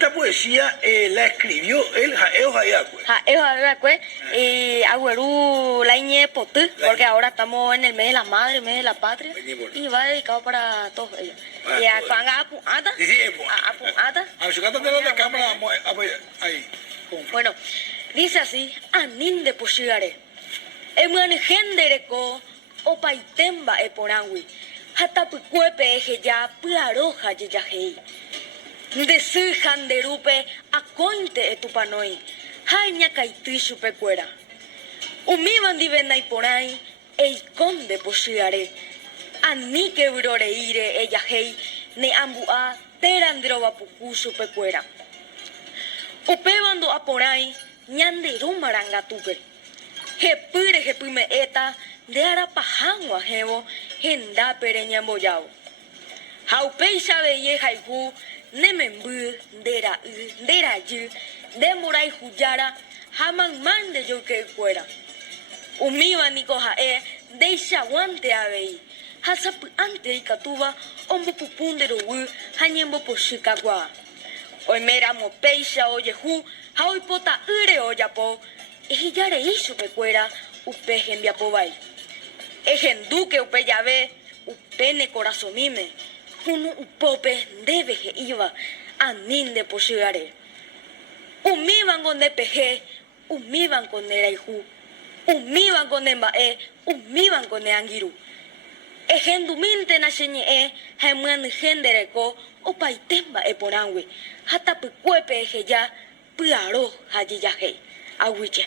esta poesía la escribió el Jaeo Hayacue. Jaeo Hayacue y Agüerú Laiñe Potú, porque ahora estamos en el mes de la madre, mes de la patria, y va dedicado para todos ellos. Y a Cuanga Apuata. Sí, sí, Apuata. a ver, de la cámara, ahí. Bueno, dice así, Anin de Pushigare. Eman Gendereko, Opaitemba Eporangui. Hatapucuepe Ejeya, Puaroja Yeyahei. De su janderupe a cointe etupanoi, jaña caitichu pecuera. Umiban divenai por ahí, el conde posiare. Ani que broreire ella hei, ne ambua terandroba pucusu pecuera. Upebando a por ahí, ñanderu marangatupe. Jepure jepume eta, de arapajango a jevo, henda pereñamboyao. Jaupeisa beye jaihu, Nemembu, dera yu, de morai huyara, haman man de yo que fuera. Umiba nikoja de shaguante abei, hasap ante y catuba, ombo pupundero wu, hanyembo poshikagua. Hoy mera mo peisha oye hu, haoi pota ure oyapo, ejillare isu pecuera, upejen biapobai. Ejen duque upe llave, upene corazonime. Uno upope debe que iba a nin de posigare. Umiban con de peje, umiban con de raihu, umiban con de mbae, umiban con de angiru. Ejenduminte na sheñe hemuan gendereko, o paitemba e porangwe, hata pucuepe eje ya, puaro hayiyaje. Aguiche.